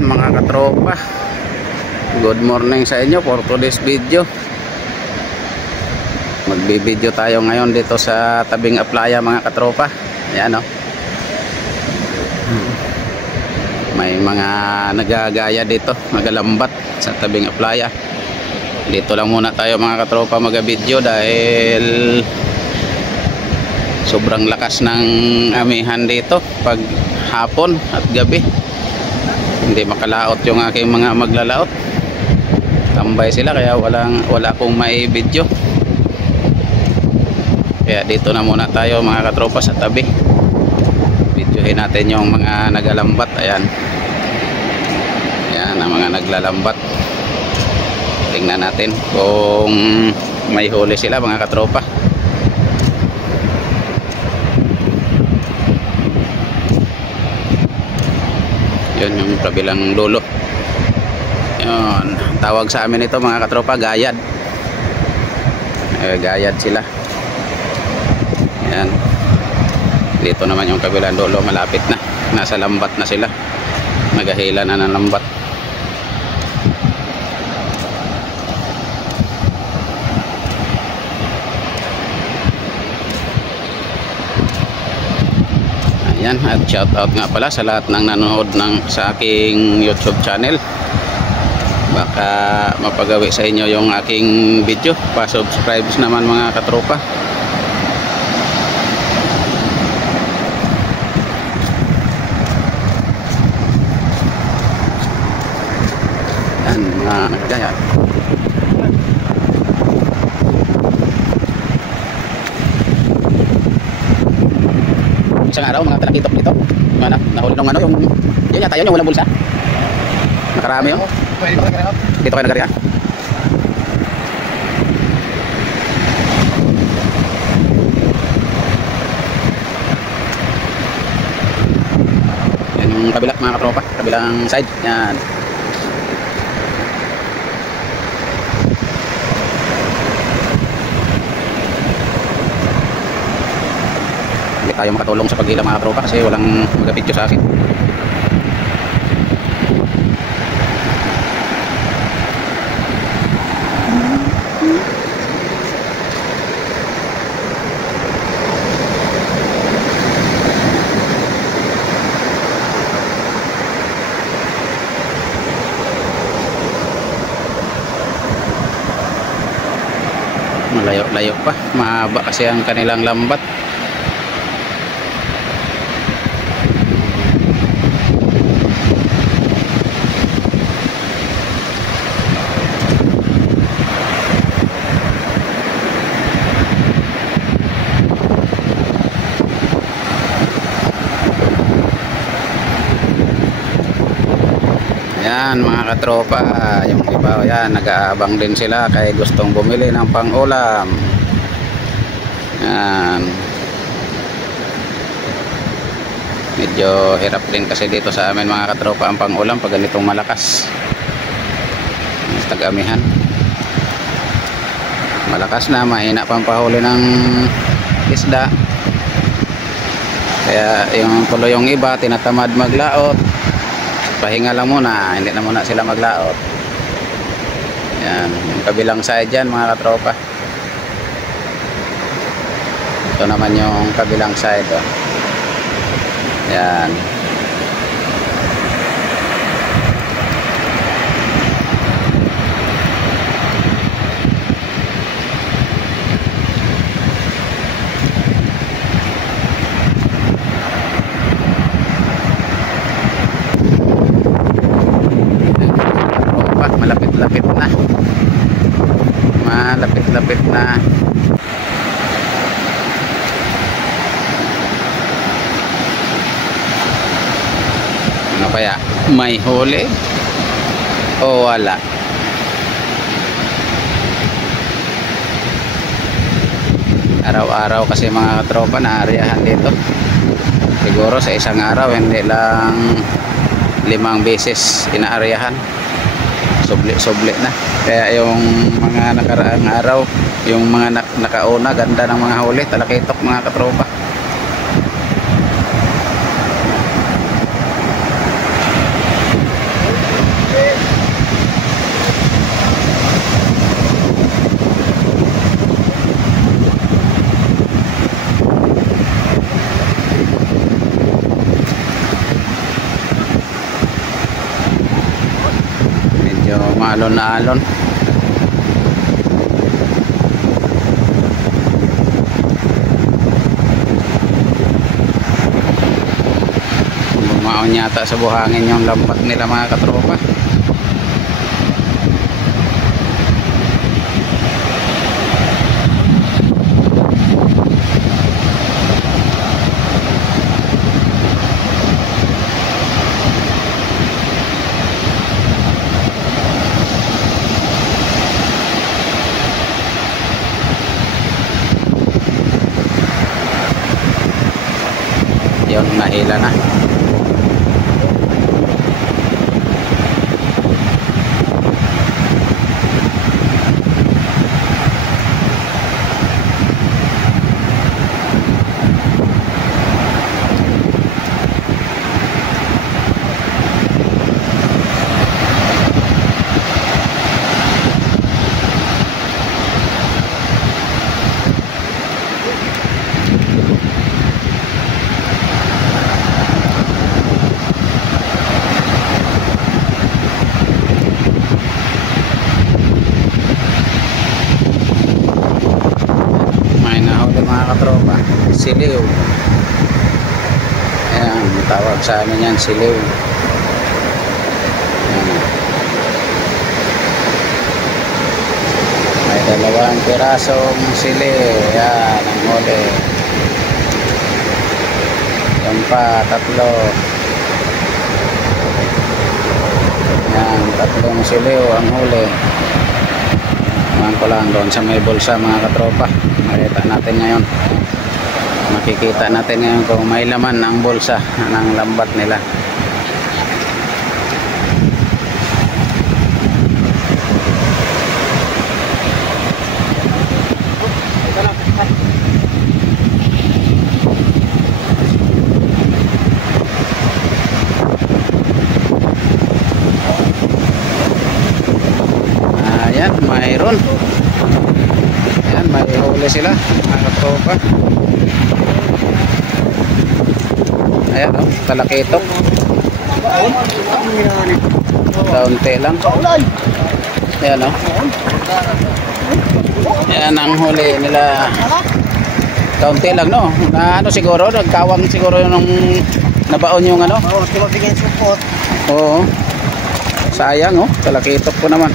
Ayan mga katropa, good morning sa inyo for today's video. Magbibideo tayo ngayon dito sa tabing aplaya mga katropa. Ayan o, may mga nagagaya dito, magalambat sa tabing aplaya. Dito lang muna tayo mga katropa mag-video dahil sobrang lakas ng amihan dito pag hapon at gabi. Hindi makalaot yung aking mga maglalaot, tambay sila kaya wala akong may video. Kaya dito na muna tayo mga katropa sa tabi, videohin natin yung mga nagalambat. Ayan, ayan ang mga naglalambat. Tingnan natin kung may huli sila mga katropa. Yun yung kabilang dulo. Yun, tawag sa amin ito mga katropa, gayad. Gayad sila. Yan. Dito naman yung kabilang dulo, malapit na. Nasa lambat na sila. Naghahila na ng lambat. Ayan, at shout out nga pala sa lahat ng nanonood sa aking YouTube channel. Baka mapagawi sa inyo yung aking video, pa-subscribe naman mga katropa. Yan mga nagagaya. Isang araw mga talakitok dito. Mga nahuli nung ano, yung yun yata yun, yung walang bulsa. Nakarami yun. Dito kayo nagariya. Yan yung kabila mga katropa, kabilang side. Yan. Hindi tayo makatulong sa pag-ila mga katropa kasi walang mag-video sa akin. Malayo-layo pa, mahaba kasi ang kanilang lambat. Yan mga katropa, yung iba yan nag-aabang din sila kaya gustong bumili ng pang-ulam. Yan, medyo hirap din kasi dito sa amin mga katropa ang pang-ulam pag ganitong malakas. Tag-amihan malakas na, mahina pang pahuli ng isda. Kaya yung tuloy yung iba tinatamad maglaot, pahinga lang muna, hindi na muna sila maglaot. Yan, yung kabilang side dyan mga katropa. Ito naman yung kabilang side. Oh. Yan. Malapit-lapit na. Malapit-lapit na. Ano kaya? May huli o wala? Araw-araw kasi mga katropa na-areahan dito. Siguro sa isang araw hindi lang 5 beses ina-areahan. Subli na. Kaya yung mga nakaraang araw, yung mga nakauna, ganda ng mga huli, talakitok mga katropa. Umalon na alon. Bumaon yata sa buhangin yung lambat nila mga katropa. Yun, nahila na. Mga katropa, siliw. Ayan, tawag sa amin yan, siliw. Ayan. May 2 pirasong siliw. Ayan, ang huli. Yan pa, 3. Ayan, 3 siliw ang huli. Ayan ko lang doon sa may bulsa mga katropa. Makikita natin ngayon. Makikita natin ngayon kung may laman ang bulsa ng lambat nila. Ayan, mayroon. Ayan, may huli sila mga katropa. Ayan o, talakitok. Kaunti lang. Ayan o. Ayan ang huli nila. Kaunti lang no. Na ano siguro, nagkawang siguro nung nabaon yung ano. Oo, tumabigyan support. Oo. Sayang o, talakitok po naman.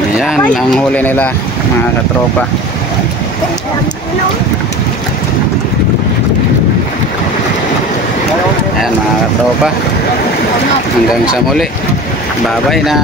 Ayan ang huli nila mga katropa. Ayan mga katropa, hanggang sa muli, bye bye na.